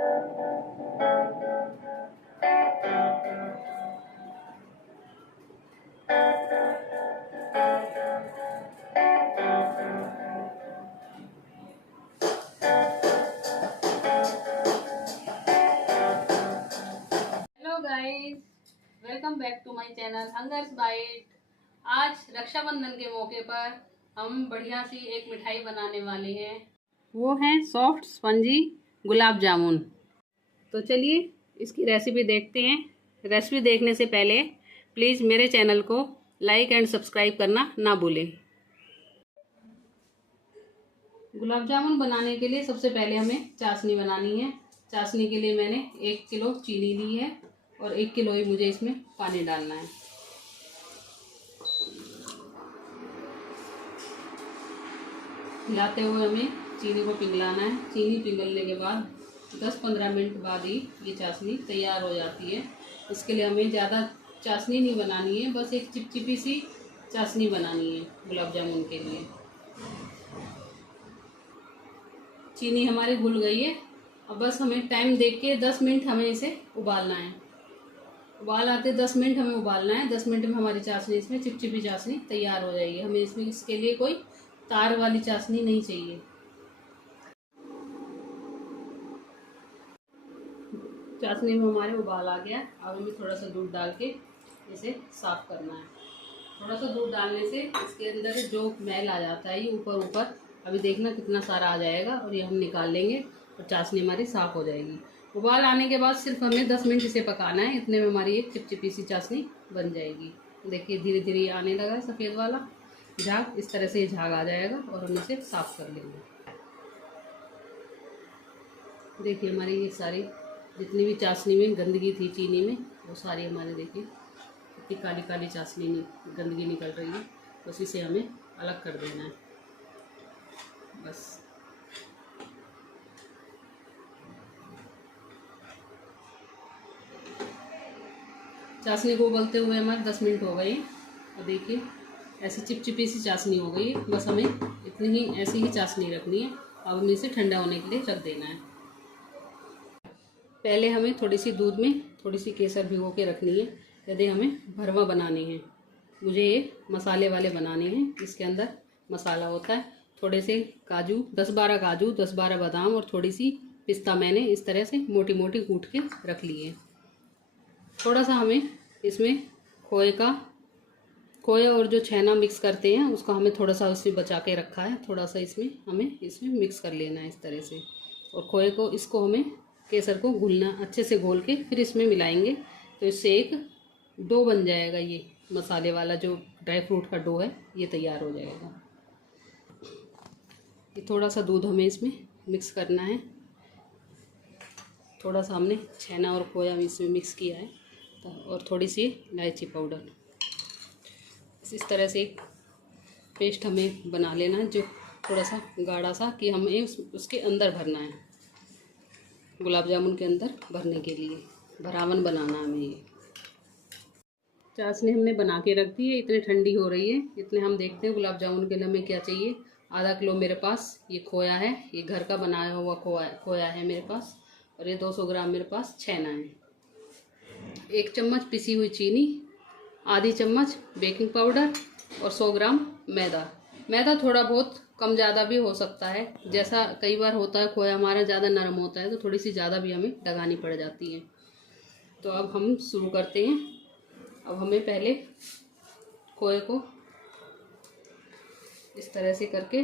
Guys, welcome back to my channel Hunger's Bite. आज रक्षाबंधन के मौके पर हम बढ़िया सी एक मिठाई बनाने वाले हैं। वो है सॉफ्ट स्पंजी गुलाब जामुन। तो चलिए इसकी रेसिपी देखते हैं। रेसिपी देखने से पहले प्लीज़ मेरे चैनल को लाइक एंड सब्सक्राइब करना ना भूलें। गुलाब जामुन बनाने के लिए सबसे पहले हमें चाशनी बनानी है। चाशनी के लिए मैंने 1 किलो चीनी ली है और 1 किलो ही मुझे इसमें पानी डालना है। हिलाते हुए हमें चीनी को पिघलाना है। चीनी पिघलने के बाद 10-15 मिनट बाद ही ये चाशनी तैयार हो जाती है। इसके लिए हमें ज़्यादा चाशनी नहीं बनानी है, बस एक चिपचिपी सी चाशनी बनानी है गुलाब जामुन के लिए। चीनी हमारी घुल गई है। अब बस हमें टाइम देख के 10 मिनट हमें इसे उबालना है। उबाल आते 10 मिनट हमें उबालना है। 10 मिनट में हमारी चाशनी इसमें चिपचिपी चाशनी तैयार हो जाएगी। हमें इसमें इसके लिए कोई तार वाली चाशनी नहीं चाहिए। चाशनी में हमारे उबाल आ गया। अब हमें थोड़ा सा दूध डाल के इसे साफ करना है। थोड़ा सा दूध डालने से इसके अंदर जो मैल आ जाता है ये ऊपर ऊपर अभी देखना कितना सारा आ जाएगा और ये हम निकाल लेंगे और चाशनी हमारी साफ हो जाएगी। उबाल आने के बाद सिर्फ हमें 10 मिनट इसे पकाना है। इतने में हमारी एक चिपचिपी सी चाशनी बन जाएगी। देखिए धीरे धीरे आने लगा है सफ़ेद वाला झाग। इस तरह से ये झाग आ जाएगा और हम इसे साफ कर लेंगे। देखिए हमारी ये सारी जितनी भी चाशनी में गंदगी थी चीनी में वो सारी हमारी देखिए कितनी काली काली चाशनी गंदगी निकल रही है। तो इसे हमें अलग कर देना है बस। चाशनी को उबलते हुए हमारे 10 मिनट हो गए और देखिए ऐसी चिपचिपी सी चाशनी हो गई। बस हमें इतनी ही ऐसी ही चाशनी रखनी है। अब हमें इसे ठंडा होने के लिए रख देना है। पहले हमें थोड़ी सी दूध में थोड़ी सी केसर भिगो के रखनी है। यदि हमें भरवा बनाने हैं, मुझे ये मसाले वाले बनाने हैं। इसके अंदर मसाला होता है थोड़े से काजू 10-12 काजू 10-12 बादाम और थोड़ी सी पिस्ता मैंने इस तरह से मोटी मोटी कूट के रख ली है। थोड़ा सा हमें इसमें खोया और जो छेना मिक्स करते हैं उसका हमें थोड़ा सा उसमें बचा के रखा है। थोड़ा सा हमें इसमें मिक्स कर लेना है इस तरह से। और खोए को इसको हमें केसर को घुलना अच्छे से घोल के फिर इसमें मिलाएंगे तो इससे एक डो बन जाएगा। ये मसाले वाला जो ड्राई फ्रूट का डो है ये तैयार हो जाएगा। ये थोड़ा सा दूध हमें इसमें मिक्स करना है। थोड़ा सा हमने छेना और खोया इसमें मिक्स किया है और थोड़ी सी इलायची पाउडर। इस तरह से एक पेस्ट हमें बना लेना है जो थोड़ा सा गाढ़ा सा कि हमें उसके अंदर भरना है। गुलाब जामुन के अंदर भरने के लिए भरावन बनाना है हमें। ये चाशनी हमने बना के रख दी है। इतनी ठंडी हो रही है। इतने हम देखते हैं गुलाब जामुन के लिए हमें क्या चाहिए। आधा किलो मेरे पास ये खोया है। ये घर का बनाया हुआ खोया है मेरे पास। और ये 200 ग्राम मेरे पास छेना है। 1 चम्मच पिसी हुई चीनी, आधी चम्मच बेकिंग पाउडर और 100 ग्राम मैदा। मैदा थोड़ा बहुत कम ज़्यादा भी हो सकता है। जैसा कई बार होता है खोया हमारा ज़्यादा नरम होता है तो थोड़ी सी ज़्यादा भी हमें लगानी पड़ जाती है। तो अब हम शुरू करते हैं। अब हमें पहले खोए को इस तरह से करके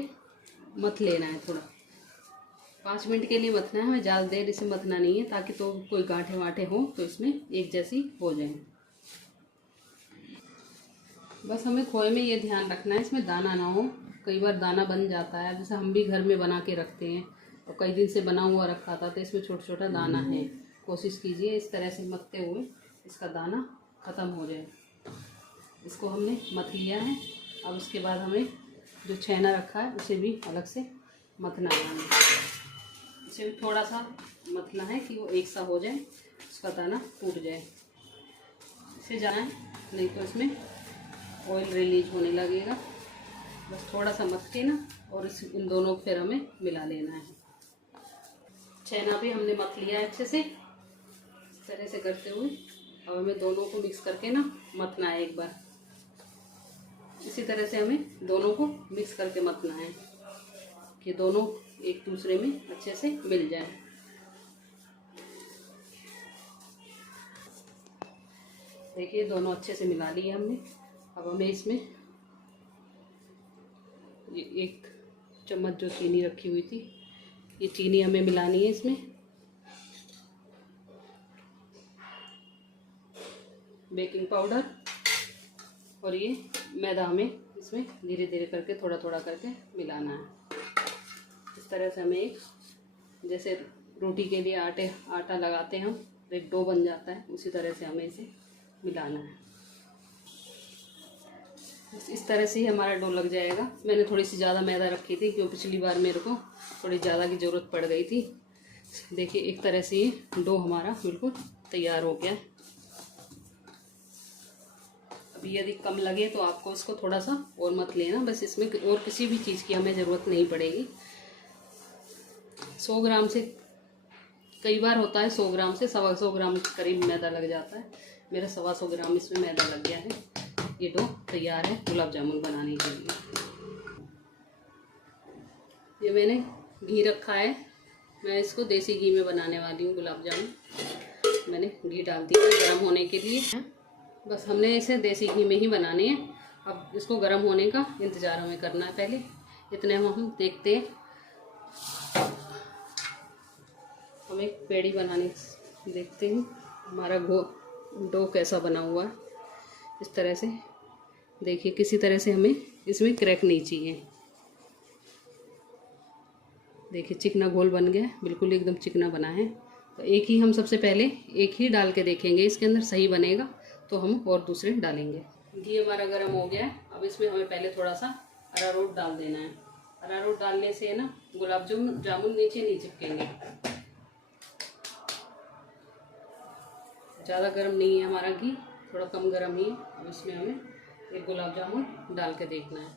मथ लेना है। थोड़ा 5 मिनट के लिए मथना है। हमें ज़्यादा देर इसे मथना नहीं है ताकि तो कोई गांठे वाँठे हो तो इसमें एक जैसी हो जाए। बस हमें खोए में ये ध्यान रखना है इसमें दाना ना हो। कई बार दाना बन जाता है। जैसे हम भी घर में बना के रखते हैं और कई दिन से बना हुआ रखा था तो इसमें छोटा छोटा दाना है। कोशिश कीजिए इस तरह से मथते हुए इसका दाना ख़त्म हो जाए। इसको हमने मथ लिया है। अब उसके बाद हमें जो छेना रखा है उसे भी अलग से मथना है। हमें इसे भी थोड़ा सा मथना है कि वो एक सा हो जाए, उसका दाना टूट जाए। इसे जाए नहीं तो इसमें ऑयल रिलीज होने लगेगा। बस थोड़ा सा मथ के ना और इन दोनों को फिर हमें मिला लेना है। छेना भी हमने मथ लिया है अच्छे से, इस तरह से करते हुए। अब हमें दोनों को मिक्स करके ना मथना है एक बार। इसी तरह से हमें दोनों को मिक्स करके मथना है कि दोनों एक दूसरे में अच्छे से मिल जाए। देखिए दोनों अच्छे से मिला लिए हमने। अब हमें इसमें ये 1 चम्मच जो चीनी रखी हुई थी, ये चीनी हमें मिलानी है इसमें। बेकिंग पाउडर और ये मैदा हमें इसमें धीरे धीरे करके थोड़ा थोड़ा करके मिलाना है। इस तरह से हमें एक, जैसे रोटी के लिए आटा लगाते हैं हम, एक डो बन जाता है, उसी तरह से हमें इसे मिलाना है। इस तरह से ही हमारा डो लग जाएगा। मैंने थोड़ी सी ज़्यादा मैदा रखी थी क्योंकि पिछली बार मेरे को थोड़ी ज़्यादा की ज़रूरत पड़ गई थी। देखिए एक तरह से ये डो हमारा बिल्कुल तैयार हो गया है। अभी यदि कम लगे तो आपको इसको थोड़ा सा और मत लेना, बस इसमें और किसी भी चीज़ की हमें ज़रूरत नहीं पड़ेगी। 100 ग्राम से, कई बार होता है 100 ग्राम से 125 ग्राम करीब मैदा लग जाता है। मेरा 125 ग्राम इसमें मैदा लग गया है। ये डो तैयार है गुलाब जामुन बनाने के लिए। ये मैंने घी रखा है, मैं इसको देसी घी में बनाने वाली हूँ गुलाब जामुन। मैंने घी डाल दिया गर्म होने के लिए। बस हमने इसे देसी घी में ही बनाने हैं। अब इसको गर्म होने का इंतज़ार हमें करना है। पहले इतने हम देखते हैं। हम एक पेड़ी बनाने देखते हैं हमारा डो कैसा बना हुआ है। इस तरह से देखिए, किसी तरह से हमें इसमें क्रैक नहीं चाहिए। देखिए चिकना घोल बन गया, बिल्कुल एकदम चिकना बना है। तो एक ही हम सबसे पहले एक ही डाल के देखेंगे, इसके अंदर सही बनेगा तो हम और दूसरे डालेंगे। घी हमारा गर्म हो गया है। अब इसमें हमें पहले थोड़ा सा अरारोट डाल देना है। अरारोट डालने से ना गुलाब जामुन नीचे नहीं चिपकेंगे। ज़्यादा गर्म नहीं है हमारा घी, थोड़ा कम गर्म ही है। अब इसमें हमें एक गुलाब जामुन डाल के देखना है।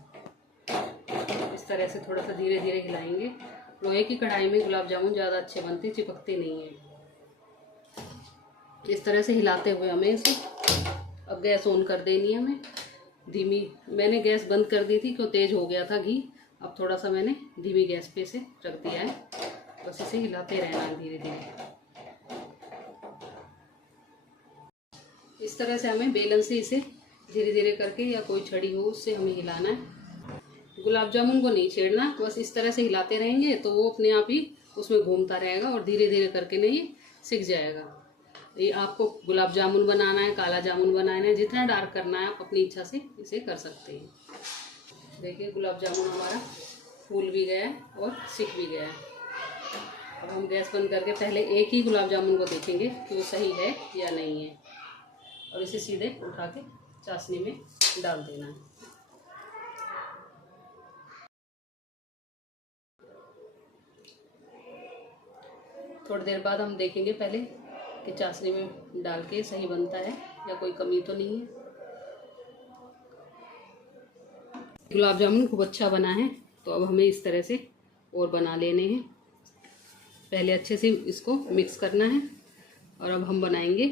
इस तरह से थोड़ा सा धीरे धीरे हिलाएंगे। लोहे की कढ़ाई में गुलाब जामुन ज़्यादा अच्छे बनते, चिपकते नहीं हैं। इस तरह से हिलाते हुए हमें इसे, अब गैस ऑन कर देनी है हमें धीमी। मैंने गैस बंद कर दी थी क्यों तेज़ हो गया था घी। अब थोड़ा सा मैंने धीमी गैस पे से रख दिया है। बस इसे हिलाते रहना है धीरे धीरे। इस तरह से हमें बेलन से इसे धीरे धीरे करके, या कोई छड़ी हो उससे हमें हिलाना है। गुलाब जामुन को नहीं छेड़ना, बस इस तरह से हिलाते रहेंगे तो वो अपने आप ही उसमें घूमता रहेगा और धीरे धीरे करके ना ये सिक जाएगा। ये आपको गुलाब जामुन बनाना है, काला जामुन बनाना है, जितना डार्क करना है आप अपनी इच्छा से इसे कर सकते हैं। देखिए गुलाब जामुन हमारा फूल भी गया है और सिक भी गया है। अब हम गैस बंद करके पहले एक ही गुलाब जामुन को देखेंगे कि वो सही है या नहीं है, और इसे सीधे उठा के चाशनी में डाल देना है। थोड़ी देर बाद हम देखेंगे पहले कि चाशनी में डाल के सही बनता है या कोई कमी तो नहीं है। गुलाब जामुन खूब अच्छा बना है। तो अब हमें इस तरह से और बना लेने हैं। पहले अच्छे से इसको मिक्स करना है और अब हम बनाएंगे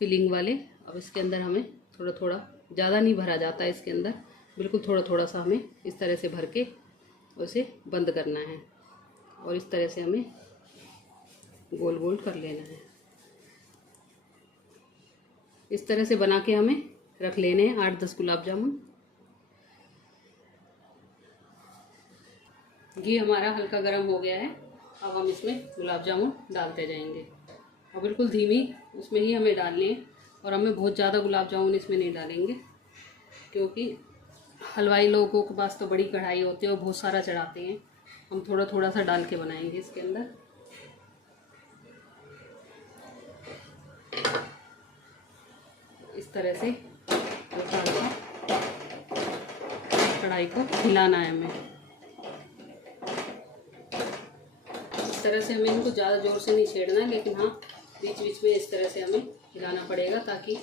फिलिंग वाले। अब इसके अंदर हमें थोड़ा थोड़ा, ज़्यादा नहीं भरा जाता है इसके अंदर, बिल्कुल थोड़ा थोड़ा सा हमें इस तरह से भर के उसे बंद करना है और इस तरह से हमें गोल गोल कर लेना है। इस तरह से बना के हमें रख लेने हैं 8-10 गुलाब जामुन। घी हमारा हल्का गर्म हो गया है। अब हम इसमें गुलाब जामुन डालते जाएंगे और बिल्कुल धीमी उसमें ही हमें डालने हैं। और हमें बहुत ज़्यादा गुलाब जामुन इसमें नहीं डालेंगे क्योंकि हलवाई लोगों के पास तो बड़ी कढ़ाई होती है और बहुत सारा चढ़ाते हैं। हम थोड़ा थोड़ा सा डाल के बनाएंगे इसके अंदर। इस तरह से कढ़ाई को हिलाना है हमें। इस तरह से हमें इनको ज़्यादा ज़ोर से नहीं छेड़ना है, लेकिन हाँ बीच बीच में इस तरह से हमें हिलाना पड़ेगा ताकि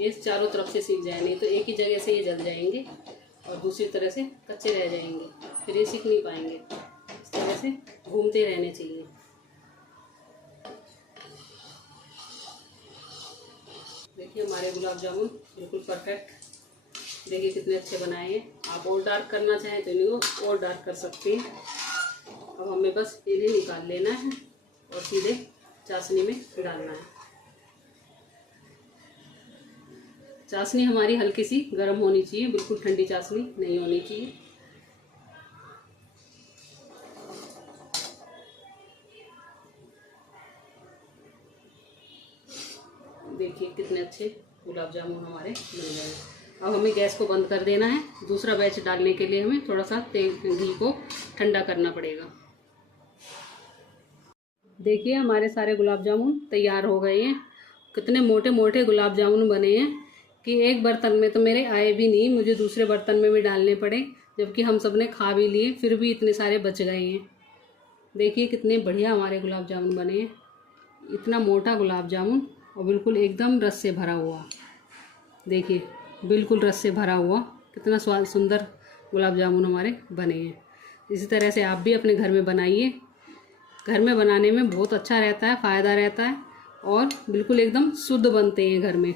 ये चारों तरफ से सीख जाए। नहीं तो एक ही जगह से ये जल जाएंगे और दूसरी तरह से कच्चे रह जाएंगे, फिर ये सीख नहीं पाएंगे। इस तरह से घूमते रहने चाहिए। देखिए हमारे गुलाब जामुन बिल्कुल परफेक्ट, देखिए कितने अच्छे बनाए हैं। आप और डार्क करना चाहें तो इनको और डार्क कर सकते हैं। अब हमें बस इन्हें निकाल लेना है और सीधे चाशनी में डालना है। चाशनी हमारी हल्की सी गर्म होनी चाहिए, बिल्कुल ठंडी चाशनी नहीं होनी चाहिए। देखिए कितने अच्छे गुलाब जामुन हमारे बन गए। अब हमें गैस को बंद कर देना है। दूसरा बैच डालने के लिए हमें थोड़ा सा घी को ठंडा करना पड़ेगा। देखिए हमारे सारे गुलाब जामुन तैयार हो गए हैं। कितने मोटे मोटे गुलाब जामुन बने हैं कि एक बर्तन में तो मेरे आए भी नहीं, मुझे दूसरे बर्तन में भी डालने पड़े, जबकि हम सब ने खा भी लिए, फिर भी इतने सारे बच गए हैं। देखिए कितने बढ़िया हमारे गुलाब जामुन बने हैं। इतना मोटा गुलाब जामुन और बिल्कुल एकदम रस से भरा हुआ। देखिए बिल्कुल रस से भरा हुआ, कितना स्वाद सुंदर गुलाब जामुन हमारे बने हैं। इसी तरह से आप भी अपने घर में बनाइए। घर में बनाने में बहुत अच्छा रहता है, फ़ायदा रहता है और बिल्कुल एकदम शुद्ध बनते हैं घर में।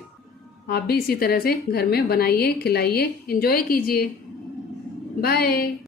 आप भी इसी तरह से घर में बनाइए, खिलाइए, एंजॉय कीजिए। बाय।